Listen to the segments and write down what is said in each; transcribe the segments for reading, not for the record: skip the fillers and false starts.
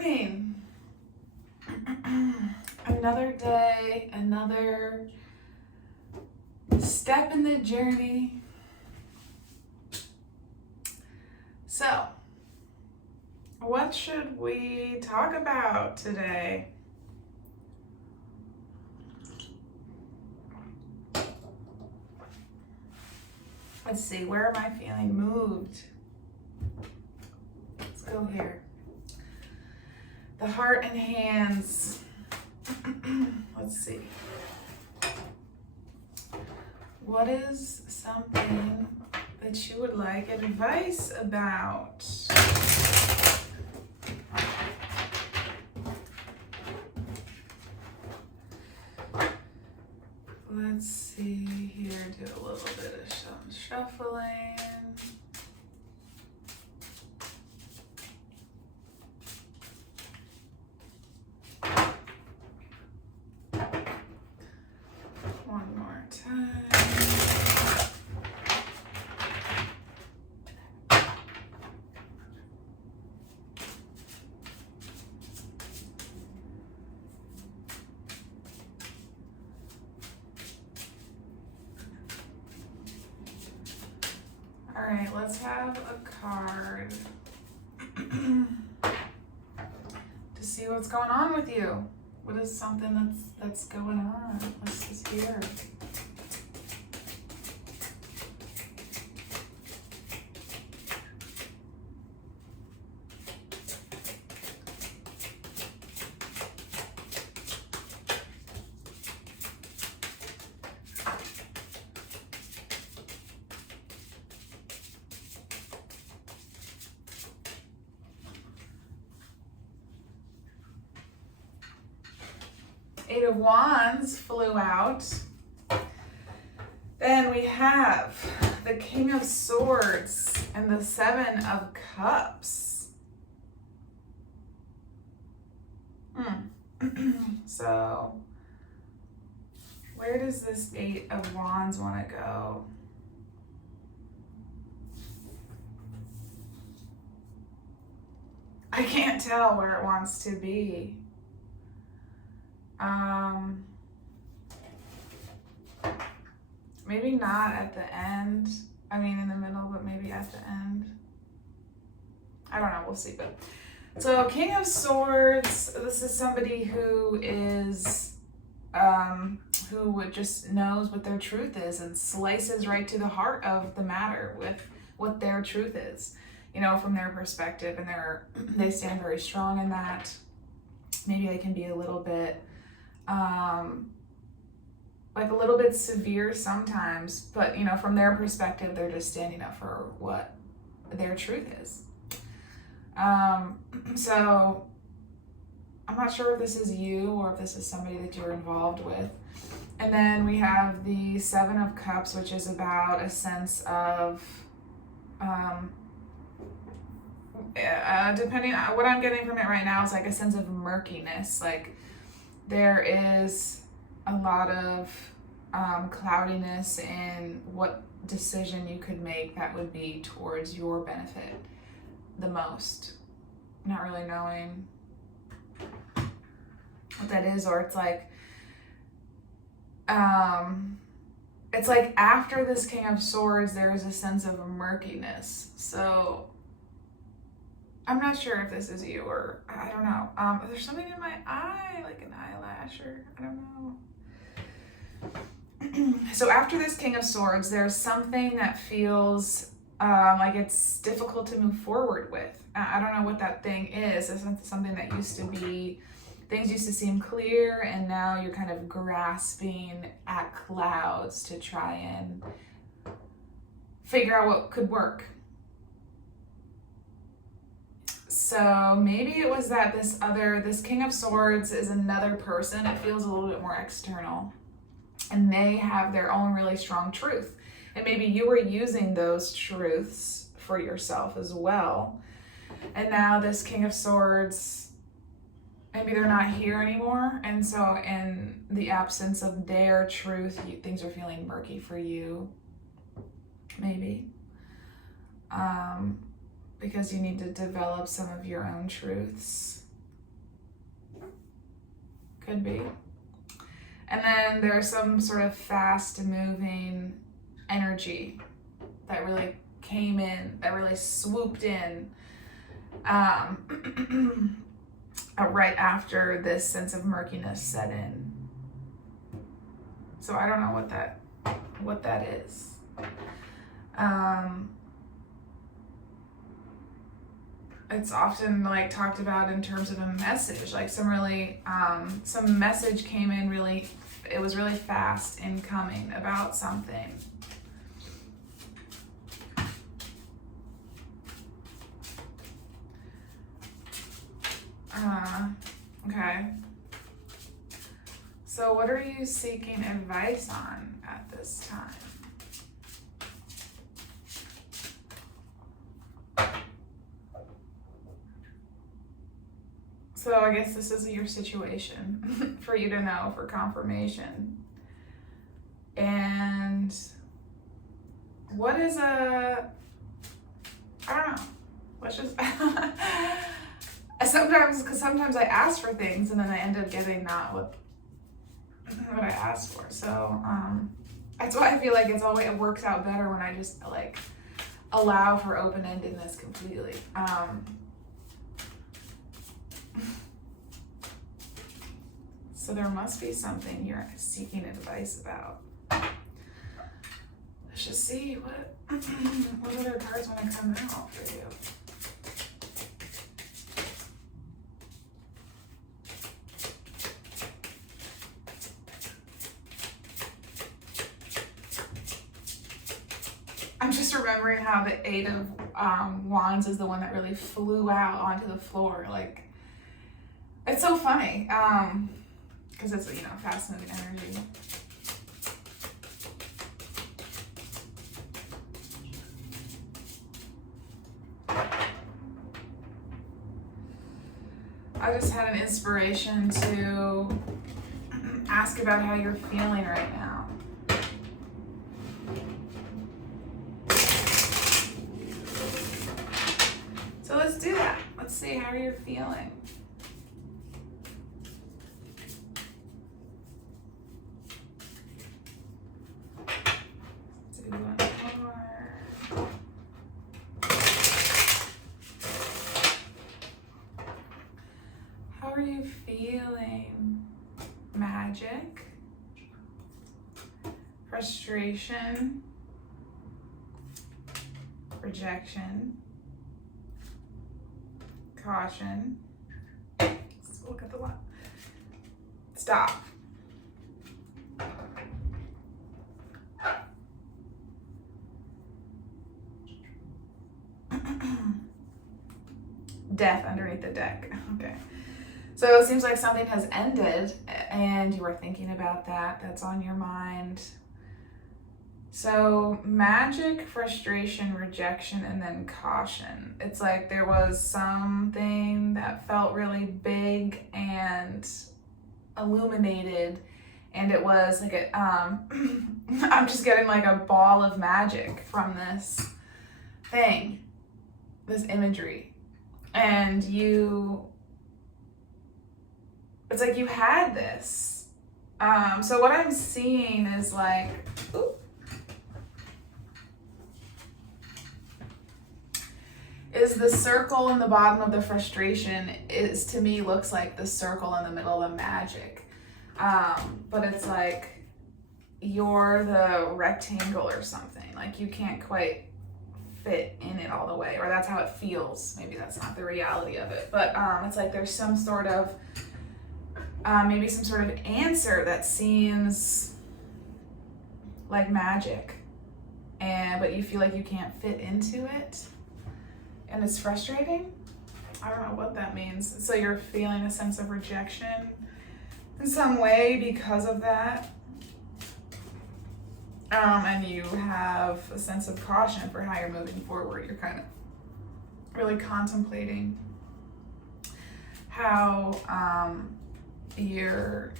morning. Another day, another step in the journey. So, what should we talk about today? Let's see, where am I feeling moved? Let's go here. The heart and hands. Let's see. What is something that you would like advice about? Let's see here, do a little bit of some shuffling. One more time. All right, let's have a card to see what's going on with you. What is something that's going on? What's this here? Eight of Wands flew out. Then we have the King of Swords and the Seven of Cups. So, where does this Eight of Wands want to go? I can't tell where it wants to be. Maybe not at the end. I mean, in the middle, but maybe at the end. I don't know. We'll see. But so, King of Swords. This is somebody who is, who just knows what their truth is and slices right to the heart of the matter with what their truth is. You know, from their perspective, and they stand very strong in that. Maybe they can be a little bit. Like a little bit severe sometimes, but you know, from their perspective, they're just standing up for what their truth is. So I'm not sure if this is you or if this is somebody that you're involved with. And then we have the Seven of Cups, which is about a sense of, depending on what I'm getting from it right now, is like a sense of murkiness. Like there is a lot of cloudiness in what decision you could make that would be towards your benefit the most. Not really knowing what that is, or it's like after this King of Swords, there is a sense of murkiness. So I'm not sure if this is you, or I don't know. There's something in my eye, like an eyelash, or I don't know. So after this King of Swords, there's something that feels like it's difficult to move forward with. I don't know what that thing is. It's something that used to be, things used to seem clear, and now you're kind of grasping at clouds to try and figure out what could work. So maybe it was that this King of Swords is another person. It feels a little bit more external. And they have their own really strong truth. And maybe you were using those truths for yourself as well. And now this King of Swords, maybe they're not here anymore. And so in the absence of their truth, things are feeling murky for you. Maybe. Because you need to develop some of your own truths. Could be. And then there's some sort of fast moving energy that really came in, that really swooped in right after this sense of murkiness set in. So I don't know what that is. It's often like talked about in terms of a message, like some message came in really, it was really fast in coming about something. Okay. So what are you seeking advice on at this time? So I guess this is your situation for you to know, for confirmation. And what is I don't know. Let's just, sometimes I ask for things and then I end up getting not what I asked for. So that's why I feel like it works out better when I just like allow for open-endedness completely. So there must be something you're seeking advice about. Let's just see what other cards want to come out for you. I'm just remembering how the Eight of Wands is the one that really flew out onto the floor. Like, it's so funny because it's, you know, fast-moving energy. I just had an inspiration to ask about how you're feeling right now. So let's do that. Let's see how you're feeling. Let's do one more. How are you feeling? Magic, frustration, rejection, caution. Let's look at the one. Stop. Death underneath the deck. Okay. So it seems like something has ended and you are thinking about that. That's on your mind. So magic, frustration, rejection, and then caution. It's like there was something that felt really big and illuminated, and it was like I'm just getting like a ball of magic from this thing, this imagery. And it's like you had this. So what I'm seeing is like, is the circle in the bottom of the frustration is, to me, looks like the circle in the middle of magic. But it's like you're the rectangle or something. Like you can't quite fit in it all the way, or that's how it feels. Maybe that's not the reality of it. But it's like there's some sort of maybe some sort of answer that seems like magic, but you feel like you can't fit into it, and it's frustrating. I don't know what that means. So you're feeling a sense of rejection in some way because of that, and you have a sense of caution for how you're moving forward. You're kind of really contemplating how you're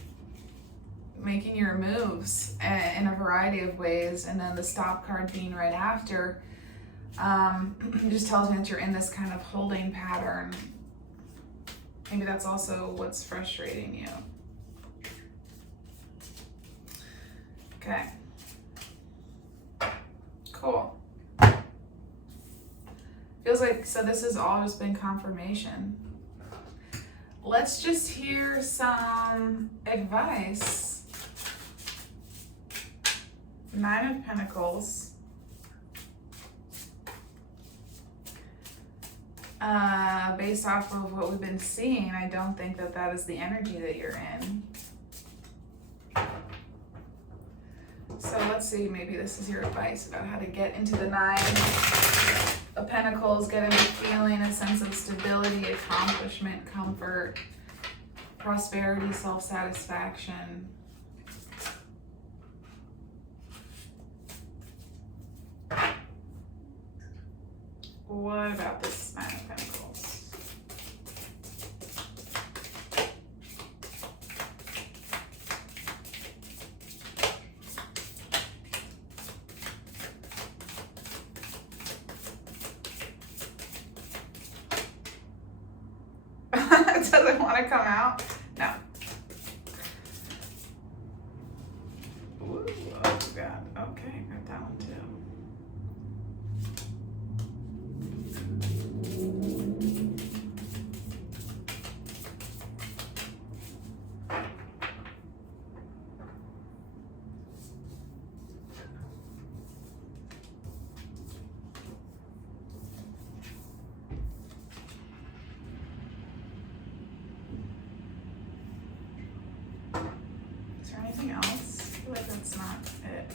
making your moves in a variety of ways, and then the stop card being right after just tells me that you're in this kind of holding pattern. Maybe that's also what's frustrating you. Okay. Cool. Feels like, so this has all just been confirmation. Let's just hear some advice. 9 of Pentacles. Based off of what we've been seeing, I don't think that that is the energy that you're in. So let's see, maybe this is your advice about how to get into the 9 of Pentacles, get into feeling a sense of stability, accomplishment, comfort, prosperity, self-satisfaction. What about this 9 of Pentacles? It doesn't want to come out? No. Ooh, oh God. Okay, got that one too. Is there anything else? I feel like that's not it.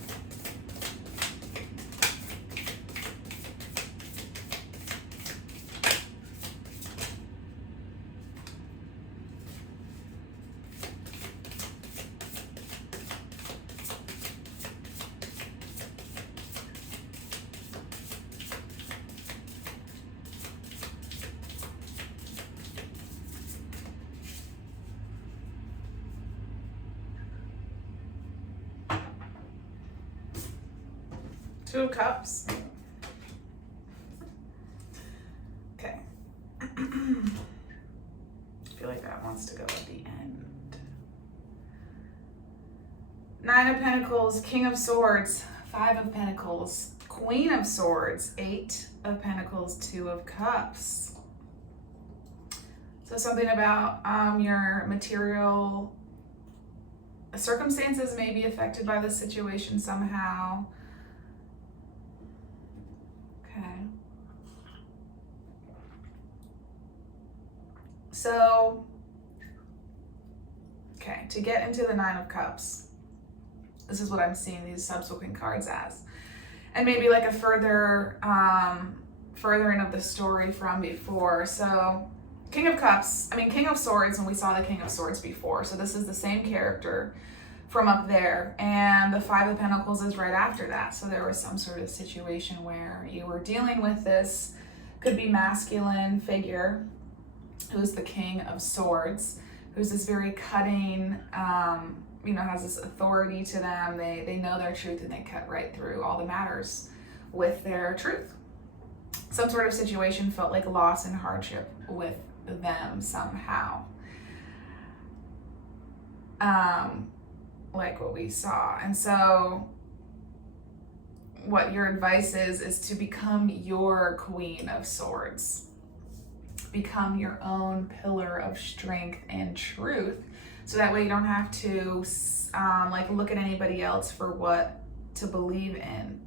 Two of Cups. Okay. I feel like that wants to go at the end. 9 of Pentacles, King of Swords, 5 of Pentacles, Queen of Swords, 8 of Pentacles, 2 of Cups. So something about your material circumstances may be affected by this situation somehow. So, okay, to get into the 9 of Cups, this is what I'm seeing these subsequent cards as. And maybe like a furthering of the story from before. So, King of Cups, King of Swords, when we saw the King of Swords before. So this is the same character from up there. And the 5 of Pentacles is right after that. So there was some sort of situation where you were dealing with this, could be masculine figure, who's the King of Swords, who's this very cutting, has this authority to them. They know their truth and they cut right through all the matters with their truth. Some sort of situation felt like loss and hardship with them somehow. Like what we saw. And so what your advice is to become your Queen of Swords. Become your own pillar of strength and truth, so that way you don't have to look at anybody else for what to believe in.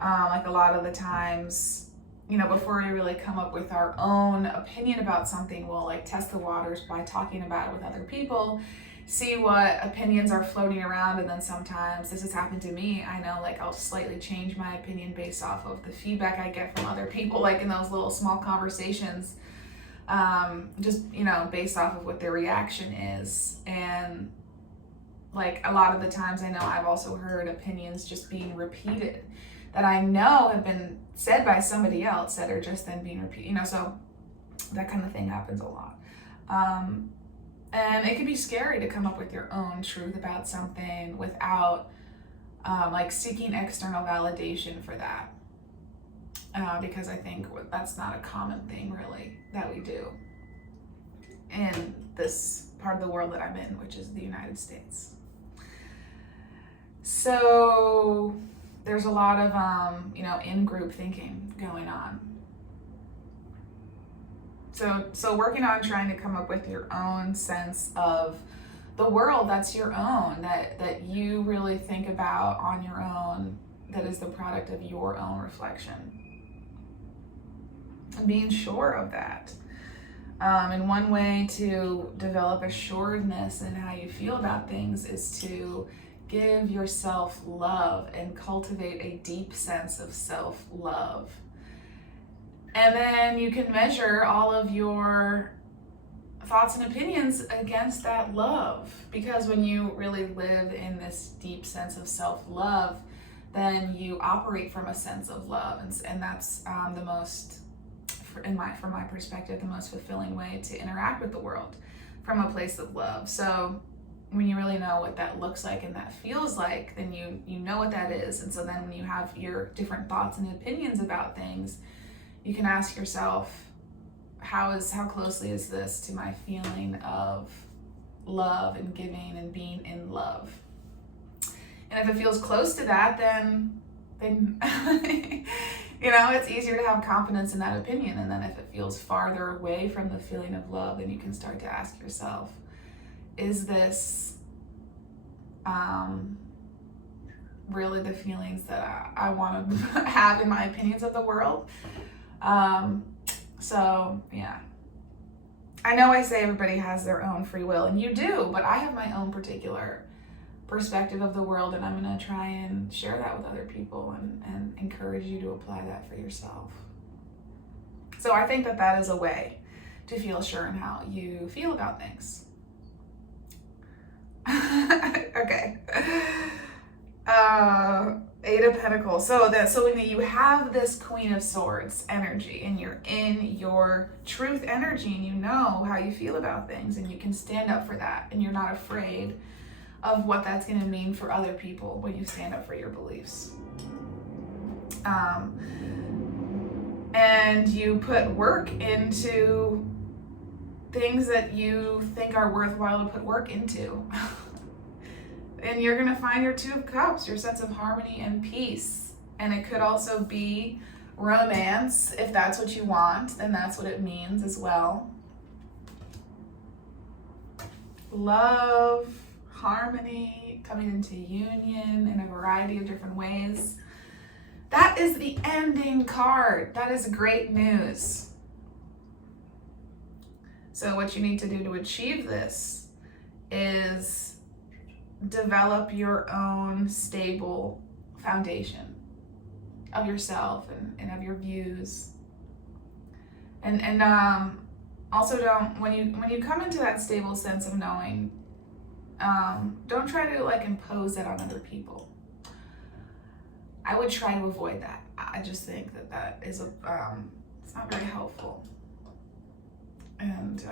Like a lot of the times, before we really come up with our own opinion about something, we'll like test the waters by talking about it with other people, see what opinions are floating around, and then sometimes, this has happened to me, I know like I'll slightly change my opinion based off of the feedback I get from other people, like in those little small conversations. Based off of what their reaction is. And like a lot of the times I know I've also heard opinions just being repeated that I know have been said by somebody else that are just then being repeated, so that kind of thing happens a lot. And it can be scary to come up with your own truth about something without seeking external validation for that. Because I think that's not a common thing really that we do in this part of the world that I'm in, which is the United States. So there's a lot of, in-group thinking going on. So working on trying to come up with your own sense of the world that's your own, that you really think about on your own, that is the product of your own reflection. And being sure of that. And one way to develop assuredness in how you feel about things is to give yourself love and cultivate a deep sense of self-love. And then you can measure all of your thoughts and opinions against that love. Because when you really live in this deep sense of self-love, then you operate from a sense of love. And that's the most, from my perspective, the most fulfilling way to interact with the world, from a place of love. So when you really know what that looks like and that feels like, then you know what that is. And so then when you have your different thoughts and opinions about things, you can ask yourself, how closely is this to my feeling of love and giving and being in love? And if it feels close to that, then it's easier to have confidence in that opinion. And then if it feels farther away from the feeling of love, then you can start to ask yourself, is this really the feelings that I want to have in my opinions of the world? So yeah, I know I say everybody has their own free will, and you do, but I have my own particular perspective of the world, and I'm going to try and share that with other people and encourage you to apply that for yourself. So I think that is a way to feel sure in how you feel about things. Okay. Eight of Pentacles. So when you have this Queen of Swords energy and you're in your truth energy and you know how you feel about things and you can stand up for that and you're not afraid of what that's going to mean for other people when you stand up for your beliefs. And you put work into things that you think are worthwhile to put work into. And you're going to find your Two of Cups, your sense of harmony and peace. And it could also be romance. If that's what you want, then that's what it means as well. Love, harmony, coming into union in a variety of different ways. That is the ending card. That is great news. So what you need to do to achieve this is develop your own stable foundation of yourself and of your views. And also when you come into that stable sense of knowing, don't try to impose that on other people. I would try to avoid that. I just think that is it's not very helpful. And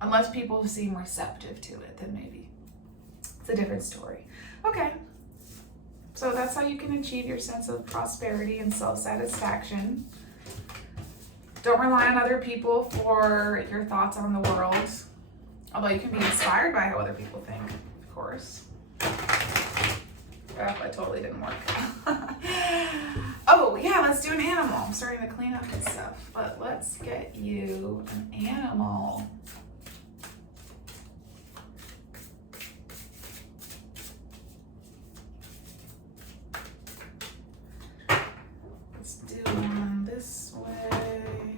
unless people seem receptive to it, then maybe it's a different story. Okay, so that's how you can achieve your sense of prosperity and self-satisfaction. Don't rely on other people for your thoughts on the world, although you can be inspired by how other people think, of course. Oh, that totally didn't work. Oh, yeah, let's do an animal. I'm starting to clean up and stuff, but let's get you an animal. Let's do one this way.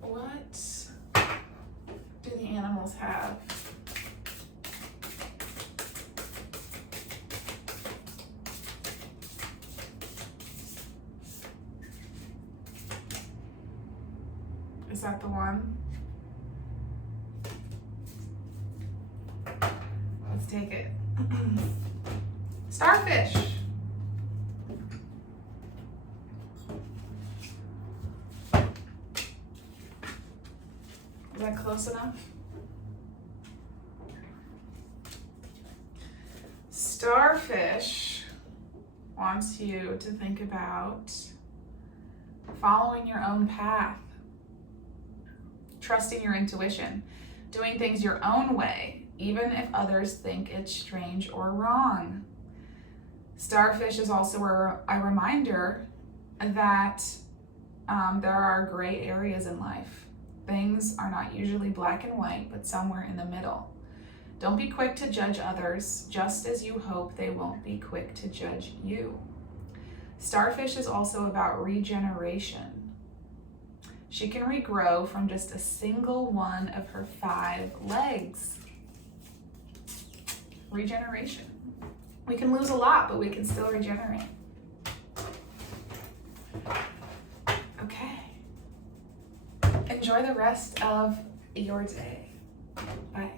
What do the animals have? Is that the one? Let's take it. Starfish. Is that close enough? Starfish wants you to think about following your own path. trusting your intuition, doing things your own way, even if others think it's strange or wrong. Starfish is also a reminder that there are gray areas in life. Things are not usually black and white, but somewhere in the middle. Don't be quick to judge others, just as you hope they won't be quick to judge you. Starfish is also about regeneration. She can regrow from just a single one of her 5 legs. Regeneration. We can lose a lot, but we can still regenerate. Okay. Enjoy the rest of your day. Bye.